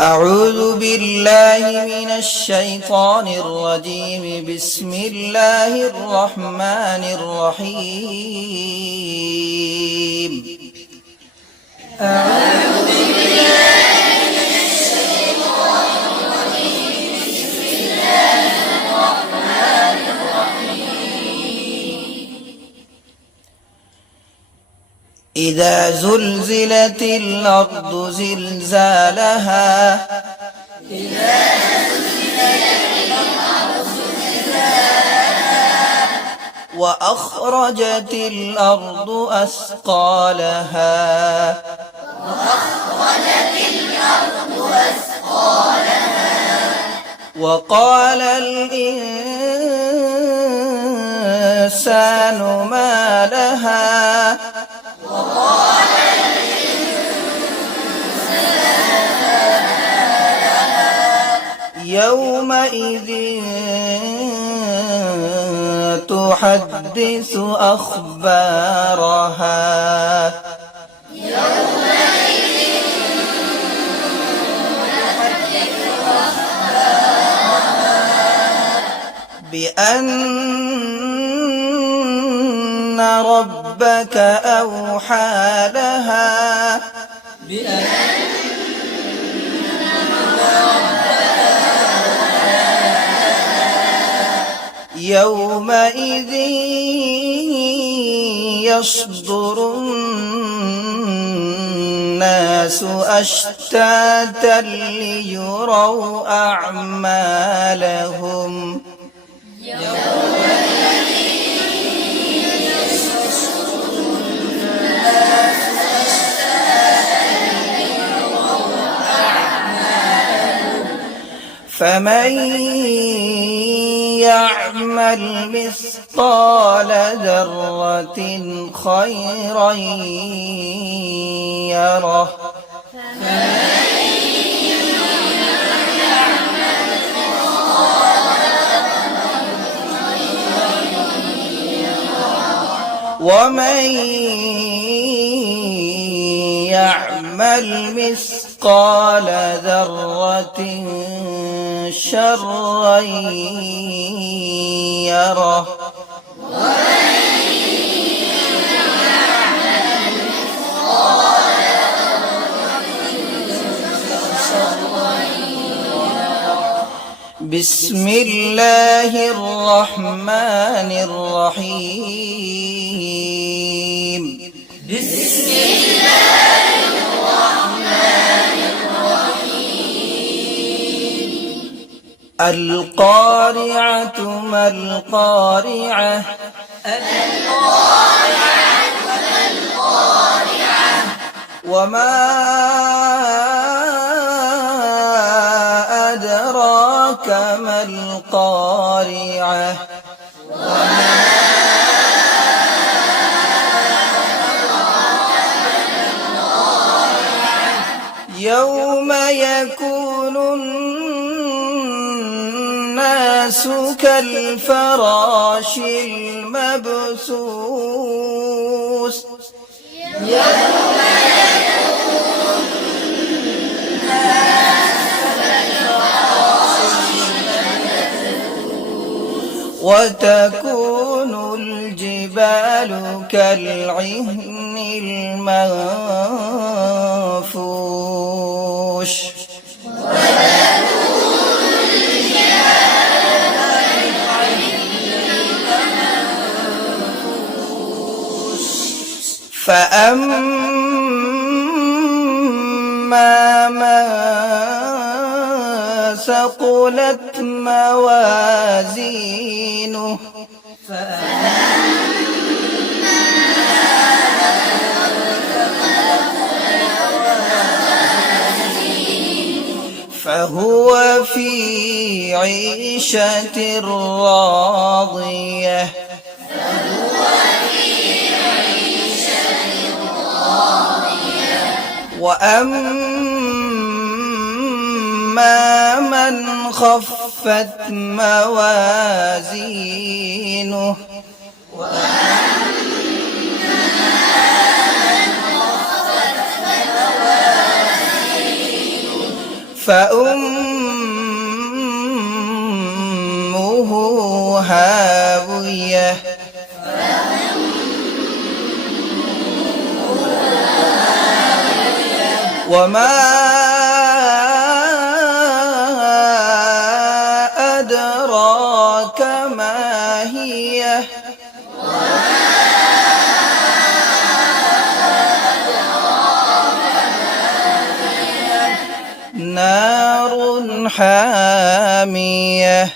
أعوذ بالله من الشيطان الرجيم. بسم الله الرحمن الرحيم. أعوذ بالله من الشيطان الرجيم. بسم الله الرحمن الرحيم. إذا زلزلت الأرض زلزالها وأخرجت الأرض أثقالها وقال الإنسان ما لها يومئذ تحدث أخبارها بأن ربك أوحى لها يومئذ يصدر الناس أشتاتا ليروا أعمالهم فمن يعمل مثقال ذرة خيرا يره ومن يعمل مثقال ذرة شرا يره بسم الله الرحمن الرحيم. بسم الله الرحمن الرحيم. القارعة ما القارعة القارعة ما القارعة وما أدراك ما القارعة يوم يكون الناس كالفراش المبثوث يوم يكون الناس كالفراش المبثوث وتكون الجبال كالعهن المنفوش فأما من ثقلت موازينه فهو في عيشة راضية وأما من خفت موازينه فأمه هاوية وما أدراك ما هي نار حامية